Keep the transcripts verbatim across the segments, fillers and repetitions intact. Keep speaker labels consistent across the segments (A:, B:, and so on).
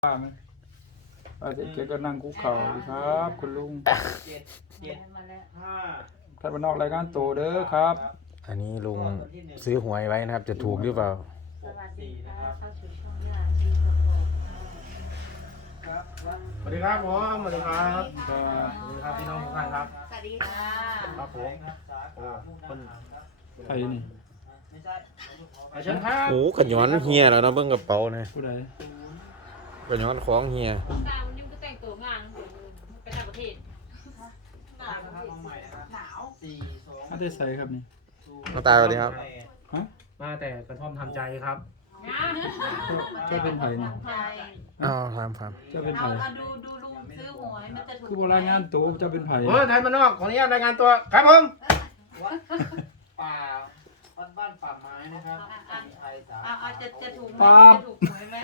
A: ว่าไหมป้าเจ๊เจ๊ก็นั่งคุกเข่าดีครับคุณลุง
B: เจ็ดเจ็ดมาแล้วห้า
A: ท่านมานอกรายการโตเด้อครับ
C: อันนี้ลุงซื้อหวยไว้นะครับ จะถูกหรือเปล่า
D: สวัสดีค่ะเข้าสู่ช่องย่าชีสโกะ
B: ครับวัด
E: สวัสดีครับผมสวัสดีครับ
A: ก็
E: สวัสดีครับพี่น้องทุกท่านครับ
D: สวัสดีค่ะ
E: ครับผมโอ้คน
A: ใครนี่
B: ไม่ใช่
E: อาเชิญครับ
C: โอ้ขย้อนเฮียแล้วเนาะเบิ่งกระเป๋านะ
A: ผู้ใด
C: ขย้อนของเฮีย
F: ตาวันนี้มันก็แต่งตัวงานไปต่างประเทศ
D: หนาว
B: นะครับเอาใหม่นะครับ
D: หนาว
B: สี่สอง
A: ไม่ได้ใส่ครับนี่
C: มาตาสวัสดีครับ
A: ฮะ
E: มาแต่กระท่อมทำใจครับ
F: งาน
A: เจ้าเป็นไผ่นี่
D: ใจ
C: อ้าวถามถาม
A: เจ้าเป็น
D: เอา
A: ไผ่
D: เอาดูดูลุงซื้อหวยมันจะถูก
A: คือโบราณงานโตเจ้าเป็นไผ่
E: โอ้ยไทยมานนอกขออนุญาตรายงานตัวครับผม
B: วัดป่าวัดบ้านป่าไม้นะครับไทยสา
D: เอาเอาจะจะถูกไหมจะถูกหวยไหม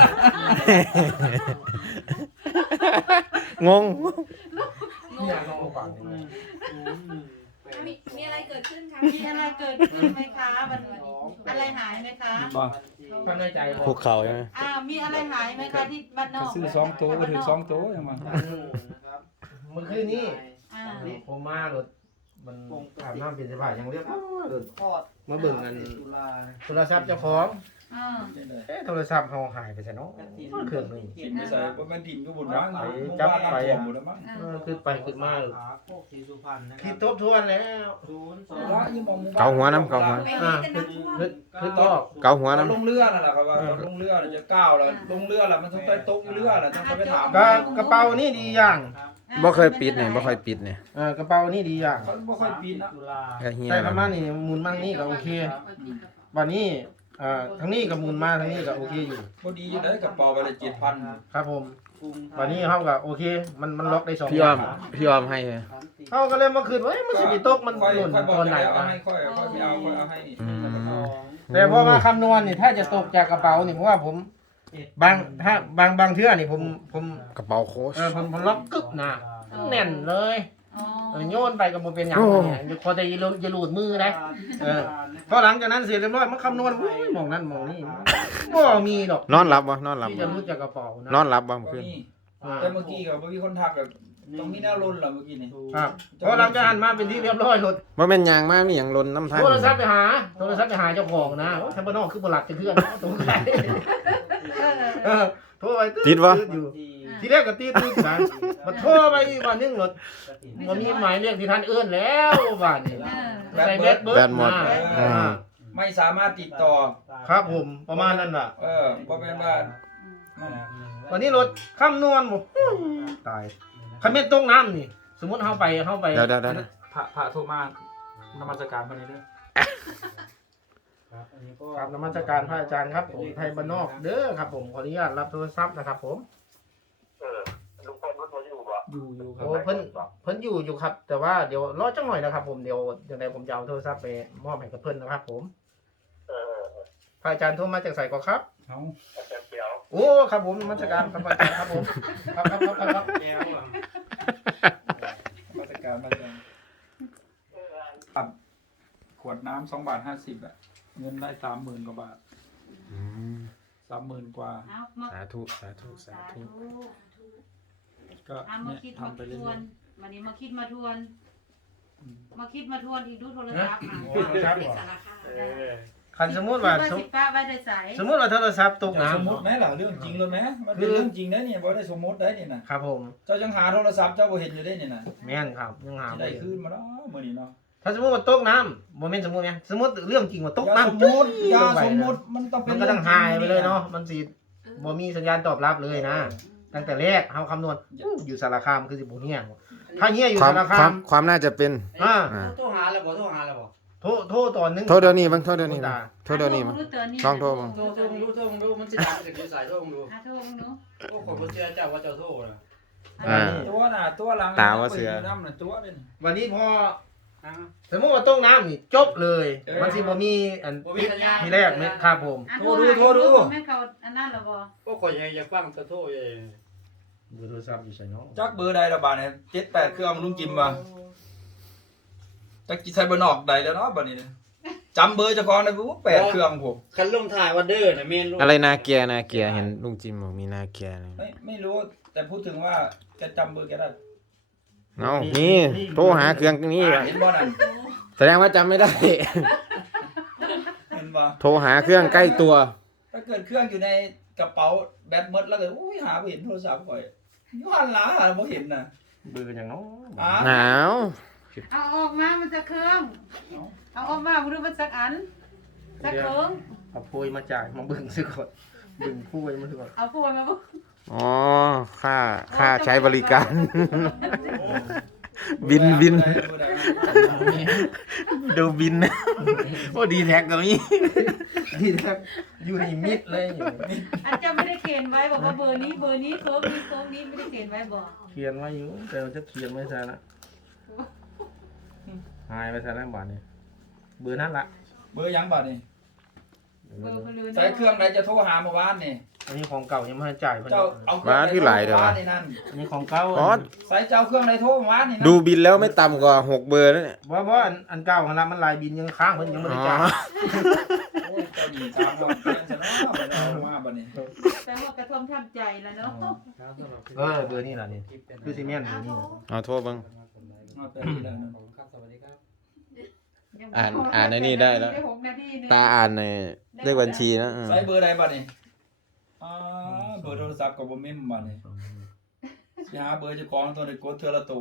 C: งง
E: นี่อยากลองก่อน
B: หนึ่งศูนย์หนึ่งแปด
F: มีมีอะไรเกิดขึ้นคะ
D: มีอะไรเกิดขึ้นไหมคะวันอะไรหายไหมคะ
A: บ่
E: ท่านในใจผ
C: คุ
E: ม
C: กเข่าใช่ไหม
D: อ้าวมีอะไรหายไหมคะที่บ้านน
A: ก็
D: อก
A: ซื้อสองโตก็ถึงสองโตยังมา
B: นะครับ
E: เมื่อคืนนี้
D: อ่า
E: ผมมาหลดมันอาบน้ำเป็นสบายอย่างเรียบร้อยหลด
B: ทอด
E: มาเบิ่งกัน
B: ตุลา
E: โทรศัพท์เจ้าของ
D: อ่า
E: เอ๊ะโทรศัพท์เขาหายไปซะเนาะเครื่องนึง
A: ถิ่นไม่ใส่บ่แม่นถิ่นก็บุญบ้าง
E: ไปจับไป
A: อ่ะหมดแล้วมั้ง
E: เออขึ้นไปขึ้นมาหลด
B: ขาโคกศรีสุพรรณนะค
E: คิ
B: รั
E: ด
B: บ
E: ทบทวนแล้ว
B: ศูนย์สอง
A: ละยี่มองหมู่บ้น
C: เกาหัวน้ำเกาหัว
E: อ่าคือคือคือตอก
C: เกาหัว
A: เราล
C: น้ำ
A: งเรือนั่นแหละครับว่าเราลงเรือน่ะจะก้าวแล้วลงเรือแล้วมันต้องใต้โต๊ะเรือน่ะต้องไปถาม
E: กระกระเป๋านี่ดีอย่าง
C: บ่เคยปิดเนี่ยบ่เคยปิดเนี่ย
E: เออกระเป๋านี่ดีอย่าง
A: เขาบ่ค่อยปีนนะ
B: ตุลา
C: แค่เฮีย
E: ใช่ประมา
C: นะ
E: ณนี้หมุนมั่งนี่ก็โอเควันนี้อ่าทั้งนี้กับหมุนมาทั้งนี้ก็โอเคอยู่
A: บ่ดีอยู่ได้กระเป๋าไปละเจ็ดพัน
E: ครับผม
B: กรุง
E: วันนี้เขาก็โอเค มันมันล็อกได้สอง
C: พี่อ้อมพี่อ้อมให้เลย
E: เขาก็เลยมาคืนว่าเอ้ยมันสิมีตกมัน
A: ค่อย
E: หล่น
A: ค่อยบ
E: ต
A: อก
E: อนไหน
A: แล้วเอา
E: นะ
A: ให้ค่อยค่อยไปเอาค่อยเอาให้
C: อืม
E: แต่พอมาคำนวณนี่ถ้าจะตกจากกระเป๋านี่เพราะว่าผมบางถ้าบางบางเทื่อนี่ผมผม
C: กระเป๋าโค้ช
E: เออผมผมล็อกกึบนะแน่นเลย
D: อ๋อ
E: เออโยนไปกับโมเป็นอย่าง
C: โอ้
E: เนี่ยอยู่พอแต่อยาหลุดอย่าหลุดมือนะเออพอหลังจากนั้นเสร็จเรียบร้อยมันคำนวณอุ้ยมองนั่นมองนี่บ่มีหรอก
C: นอนหลับบ่นอนหลับ
E: ที่
C: บ่
E: จะรู้จากกระเป๋านะ
C: นอนหลับบ่เมื่อ
A: ก็
C: คืน
A: นี่แต่เมื่อกี้ก็บ่มีคนทักแบบต้องมีแนวลนเหรอเมื่อกี้นี่
E: ครับพอหลังจากนั้นมาเป็นที่เรียบร้อยหมด
C: บ่แม่นยางมากมีหยังหล่นน้ำทาง
E: โทรศัพท์ไปหาโทรศัพท์ไปหาเจ้าของนะโอ้ยทำบ้านนอกคือบหลักจะเพื่อนนะตรงไหนเออโทรไป
C: ติดบ่
E: อยู่ทีแรกก็ตีตื้อนะมาโทรไปอีกวันหนึงรถมันมีหมายเรียกที่ท่านเอื้อนแล้วบ้านนี่
D: เออ
E: ใส่แบตเบิร์
C: แบ
E: ด
C: ตหมด
E: มา
C: อ่า
E: อ่า
A: ไม่สามารถติดต่อ
E: ครับผมประมาณนั้นล่ะ
A: เออบ่แม่นว่า
E: วันนี้รถคำนวณหมดตายคันเม็ดตรงน้ำนี่ สมมติเข้าไปเข้าไป
C: เดี๋ยวเดี๋ยวเดี๋ยว
A: พระพระโทรมานมัสการเพิ่นนี่เด้อ
E: ครับนมัสการพระอาจารย์ครับผมไทยบ้านนอกเด้อครับผมขออนุญาตรับโทรศัพท์นะครับผม
A: อยู่อยู่ครับ
E: โอ้เพิ่นเพิ่นอยู่อยู่ครับ แต่ว่าเดี๋ยวรอจังหน่อยนะครับ ผมเดี๋ยวยังไงผมจะเอาโทรศัพท์ไปมอบให้กับเพิ่นนะครับ ผมพระอาจารย์โทรมาจากไสก่อนครับ
A: เฮา
E: โอ้ครับผมนมัสการครับพระอาจารย์ครับผมครับครับครับครับ
B: แก้วอ่ะ
A: มัสการมาจังครับขวดน้ำสองบาทห้าสิบอ่ะเงินได้สามหมื่นกว่าบาท
C: อืม
A: สามหมื่นกว่า
D: เอามา
C: สาธุสาธุสา
D: สา
C: ธุ
D: ธุ
A: ก็
D: เอามา
A: เนี่ย
D: คิดมา
A: ทำไป
D: ท
A: เรื่
D: ว
A: อน ย
D: วันนี้มาคิดมาทวน
A: อืม
D: มาคิดมาทวนอีกดูโทรศัพท์อ่ะ
E: โอ้โทรศัพท์เหรอ
D: สารคาม
B: เอ
D: ได้
B: อ
E: คันสมมุติว่า
D: ว่า
E: สม
D: สิป้าไว้ได้ใส
E: สมมุติว่าโทรศัพท์ตก
A: ๆสม
E: น้ำ
A: มติไหมล่ะเรื่องจริงเลยไหมมันเป็นเรื่องจริงนะเนี่ยบ่ได้สมมติได้เนี่ยนะครับ
E: ผม
A: เจ้ายังหาโทรศัพท์เจ้าบ่เห็นอยู่ได้เนี่ยนะ
E: แม่นครับยังหา
A: สิ
E: ไม่
A: ได้คืนมาเนาะมื้อนี้เนาะ
E: ถ้าสมมุติว่าตกน้ำโมเมนต์สมมุติไงสมมุติเรื่องจริงว่าตก
A: อย่า
E: น้ำ
A: สมมติอย่าสมมติมันต้องเป็
E: มัน นก็ต้องหายไปเลยเนาะมันสิบ่มีสัญญาณตอบรับเลยนะตั้งแต่แรกเฮาคำนวณอู้อยู่สารคามคือสิบ่เฮี้ยถ้าเฮี้ยอยู่
C: ความ
E: สาร
C: ค
E: คาว
C: าม มความน่าจะเป็น
E: อ่า
B: โทรหาแล้วบ่โทรหาแล้วบ่
E: โทรโทรตอนนึง
C: โทษเดี๋ยวนี้บ้างโทษเดี๋ยวนี้บ้างโทษเดี๋ยวนี้บ้าง ลองโทรบ้าง
B: โทรโทรมึงดูโทรมึงดูมันสิดังจากอยู่สายโทรมึงดู
D: อ่ะโทรมึงดู
B: โอ้ขอบคุณเจ้าเจ้าว่าเจ้าโทรนะ
C: อ่า
A: ตัวน่ะตัวหลัง
C: ตาว่าเสือ
A: น้ำน่ะตัวนี่
E: วันนี้พอ
B: อ่ะ
E: สมมุติว่าตกน้ำนี่จบเลย
A: เออ
E: มันสิบ่มีอัน
B: บ่มีสัญญาณ
E: ทีแรกไหมครับผม
D: อ่ะ
A: โทรดูโทรดู
D: แม่เขาอันนั้นเหรอบ่
B: โอ้ข่อยยังอยากฟังเจ้าโทรอยู่
E: ดูโทรศัพท์อยู่ใส่เนาะ
A: จักเบอร์ใดละบาดเนี่ยเจ็ดแปดเครื่องลุงจิมบ่จักสิใช้เบอร์นอกใดแล้วเนาะบัดนี้เนี่ยจำเบอร์เจ้าของได้ปุ๊บแปดเครื่องผม
B: คันลงถ่ายวันเดอร์นะเมนลูก
C: อะไรนาเกียนาเกียเห็นลุงจิมบอกมีนาเกียอะไร
A: ไม่ไม่รู้แต่พูดถึงว่าจะจำเบอร์แกได้
C: เอานี่โทรหาเครื่องนี้
A: อ่าเห็นบ่นั่น
C: แสดงว่าจำไม่ได้
A: เห็นบ่
C: โทรหาเครื่องใกล้ตัว
A: ถ้าเกิดเครื่องอยู่ในกระเป๋าแบตหมดแล้วก็อุ้ยหาบ่เห็นโทรศัพท์ข่อยอยู่หันหลังหาบ่เห็นน่ะ
E: เบอร์อย่างน้อย
A: อ่า
C: หนาว
D: เอาออกมามันจะเครื่อง เอาออกมาบ่รู้มันสักอันสักเครื่อง
E: เอาโพยมาจ่ายมาเบิ่งซื้อก่อนเบิ่งโพยมาซื้อก่อน
D: เอาพวงมาบ่
C: อ๋อค่าค่าใช้บริการ บินบิน
A: เบอร์ใด
C: ดูบินนะโอ้ดีแท็กตรงนี้
E: ที่แทบอยู่ในมิดเลยอยู่
D: อันจะไม่ได้เขียนไว้บอกว่าเบอร์นี้เบอร์นี้เครื่องนี้เครื่องนี้ไม่ได้เขียนไว้บอก
E: เขียนไว้อยู่แต่เราจะเขียนไม่ใช่ละหายไปใช่แล้วบาทนี้เบอร์นั่นละ
A: เบอร์หยังบ่นี่
D: เบอร์คนอื่น
A: ใช้เครื่องใดจะโทรหาเมื่อวานนี่
E: อันนี้ของเก่ายังไม่ให้จ่ายเพิ่น
A: เจ้าเอาเครื่องใดโทรเมื่อวานนี่นั่น
E: อันนี้ของเก่า
C: อ๋อ
A: ใส่เจ้าเครื่องใดโทรเมื่อวานนี่นะ
C: ดูบินแล้วไม่ต่ำกว่าหกเบอร์แล้วเนี่ย
E: ว่าว่าอันอันเก่าของเรามันลายบินยังค้างเพิ่นยังไม่
C: อ๋
E: ได้
C: อ
E: จ่าย
A: โอ้ยเจ้าหนีตามเราเปลี่ยนซะเนาะบ่ได้เอามาบ่นี่
D: แต่ว่ากระทมทำใจแล้วเนาะ
E: เออเบอร์นี่ล่ะนี่คือซีเมนต์เบอร์นี่
C: เอาโทษบ้าง
A: มาแปลนี่แล้วนะ
B: ครับสวัสดีครับ
C: อ่านอ่านในนี่ได้แล้ว
D: หกนาทีนึง
C: ตาอ่านในเลขบัญชีนะเออ
A: ใส่เบอร์ใดบ่นี่อ่าเบอร์โทรศัพท์ก็บ่แม่นบ่นี่สิหาเบอร์เจ้าของตัวนี้กดเทื่อละตัว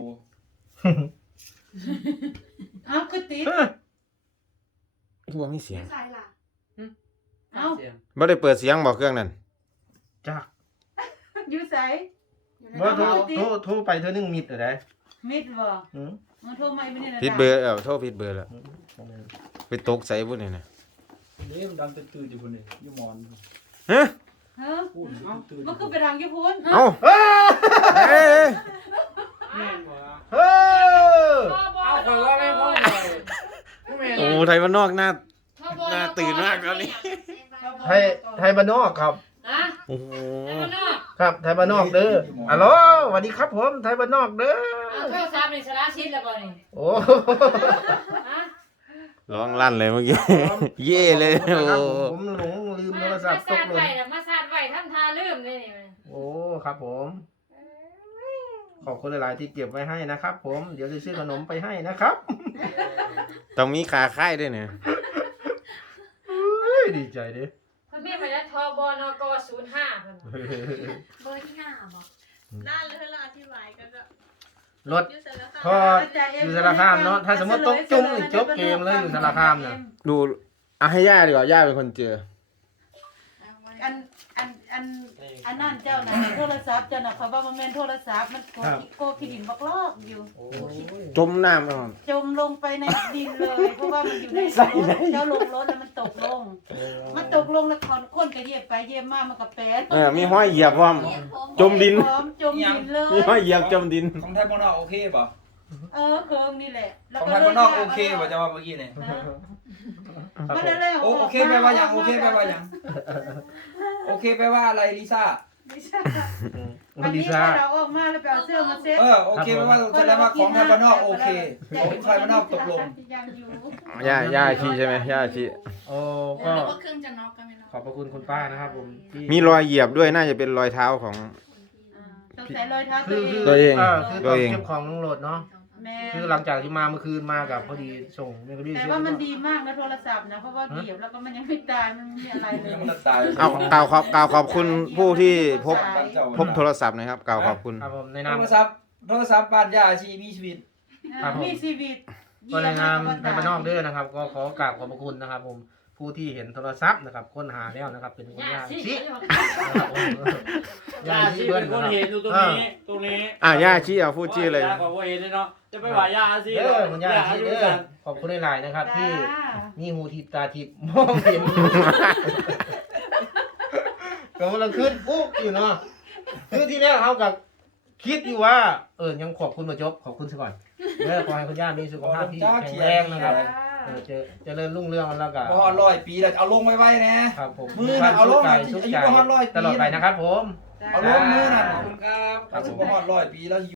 D: เอาคือติด
C: ทั่วไม่เสียง
F: ใส่ล่ะ
D: เอา
C: ไม่ได้เปิดเสียงบอกเครื่องนั้น
E: จ้า
D: อยู่ใส่
E: ว่าโทรโทรโทรไปเธอนึงมิดอะไร
D: มิดบ่
E: อืม
D: มันโทรมาอีกไม่ได้นะ
C: ผิดเบอร์เออโทษผิดเบอร์แล้ว
E: อืม
C: ไปตกใส่บุ้นนี่นะ
A: นี่มันดังตื่นๆอยู่พุ่นนี่อยู่หมอน
C: ฮะ
D: เฮ้ย
A: พูดตื่นๆ
D: มันคือไปทางญี่ปุ่น
C: เอ้าเอ้ย
B: แม่นบ่
E: เฮ้ย
B: เอาคนว่าไม่พ่อเลยแม่น
C: โอ้ไทยมันนอกหน้า น่าตื่นมากตอนนี้
E: ไทยไทยบ้านนอกครับ
F: ฮะ
C: โอ้โห
F: ไอ้คนนอก
E: ครับไทยบ้านนอกเด้อฮัลโหลสวัสดีครับผมไทยบ้านนอกเด้อ
F: เอาโทรศัพท์นี่สารชิดแล้วบ่นี่
E: โอ้
F: ฮะ
C: ร้องลั่นเลยเมื่อกี้ เย่เลย
E: ขอบคุณนะครับ
C: โอ้
E: ผมหลงลืม
F: มา
E: โทรศัพท์ต
F: มาก ซาด
E: หล่
F: ไว้
E: น
F: น่ะมาซาดไว้ทำทาลืมเลยนี่มัน
E: โอ้ครับผม ขอบคุณหลายๆที่เก็บไว้ให้นะครับ ผมเดี๋ยวจะซื้อขนมไปให้นะครับ
C: ต้องมีขาค่ายด้วยเนี่ย
E: เฮ้ยดีใจดิ
F: เพิ่นแม่ไปแล้วทบนกศูนย์ห้าเพิ่น
G: เบอร์ที่ห้าบอกน่าเลยเราอธิบายกันก็
E: รถ
G: ยืดเสร็จแล้ว
E: พออยู่สารคามเนาะถ้าสมมติตกจุ้งอีกจบเกมเลยอยู่สารคามน่ะ
C: ดูอ่ะให้ย่าดีกว่าย่าเป็นคนเจอ
D: อันอันอันอันนั่นเจ้านะโทรศัพท์เจ้านะเขาว่ามันเป็นโทรศัพท์มันโกโกขี้ดินบักลอกอยู่
C: จมน้ำไปก่อน
D: จมลงไปในดินเลย เพราะว่ามันอยู่ในรถเจ้าลงรถแล้วมันตกลง มันตกลงแล้วคนคนก็เหยียบไปเหยียบมามันก็แปด
C: เออมีห้อยเหยียบพร้อม จมดิน
D: พร้อมจมดินเลย
C: มีห้อยเหยียบจมดิน
A: ของไทยบ้านนอกโอเคป่ะ
D: เออเครื่องนี่แหละ
A: ของไทยบ้านนอกโอเคป่ะจะว่าเมื่อกี้เนี่ย
E: ครับ
D: ก็
E: ผม
D: ได้เลย
A: โอโอเคแปลว่าอย่างโอเคแปลว่าอย่างโอเคแปลว่าอะไรลิซ่า
E: อืม
D: วัน
E: ดี
D: นี้
E: ซ่า
D: เราออกมาแล้วไปเอาเสื้อมาเซ็ต
A: เออโอเคแปลว่าแสดงว่าของไทยบ้านนอกโอเคของไทยบ้านนอกตกลง
D: ยังอยู่
C: ย่าย่าชีใช่ไหมย่าชี
E: โอ้
G: ก็
E: ก็
G: ว่าเครื่องจะน็อกกันไหมเนาะ
E: ขอบพระคุณคุณป้านะครับผมที่
C: มีรอยเหยียบด้วยน่าจะเป็นรอยเท้าของ
D: ต้องใส่รอยเท้า
E: คือคือ
C: ตัวเอง
E: คือ
C: ตัว
E: ตอน
C: เอง
E: เก็บของลงโหลดเนาะ
D: แม่
E: คือหลังจากที่มาเมื่อคืนมากับพอดีส่งเมกะบี้
D: แต่ว่ามันดีมากนะโทรศัพท์นะเพราะว่าเหยียบแล้วก็มันยังไม่ตายมันไม่มีอะไรเลย
A: ยังมันตาย
C: เอากล่าวขอบกล่าวขอบคุณผู้ที่พบ
A: บ้านเจ้า
C: พบโทรศัพท์นะครับกล่าวขอบคุณ
E: ครับผมใน
A: โท
E: นาม
A: รศัพท์โทรศัพท์บ้านย่าชีมีชีวิต
E: ครับผม
D: มีชีวิต
E: ก็ในนามในบ้านนอกเด้อนะครับ ก็ขอกราบขอบพระคุณนะครับ ผมผู้ที่เห็นโทรศัพท์นะครับค้นหาแล้วนะครับ เป็นคุณ
F: ย่า
E: ย่า
F: สิ
E: ชินะครับผม
B: ย่าชีเป็นคนเห็นอยู่ตรงนี้ตรงนี้
C: อ่ะย่าชีเอาพูดชื่อเลย
B: ย่าขอบ่เห็นเลยเนาะจะไปว่าย่าสิ
E: เด้อคุณย่าชิเด้อขอบคุณหลายๆนะครับ ที่นี่หูทิพตาทิพมองเห็นก็กำลังขึ้นปุ๊บอยู่เนาะคือที่แรกเขากับคิดอยู่ว่า เออยังขอบคุณมาจบขอบคุณซะก่อนเด้อขอให้คุณย่ามีสุขภาพที่แข็งแรงนะครับเออเจอเจริญรุ่งเรืองแล้วก็
A: พอร้อยปีแล้วเอาลงไว้ไว้นะครับ
E: ผม
A: มือน่ะเอาลง
E: ใจ
A: อายุ
E: สุขใจ
A: ประมาณร้อยปี
E: ตลอดไปนะครับผม
A: เอาลงมือน่ะ
B: ขอบคุณครับ
A: ถ้าสุขภาพร้อยปีแล้ว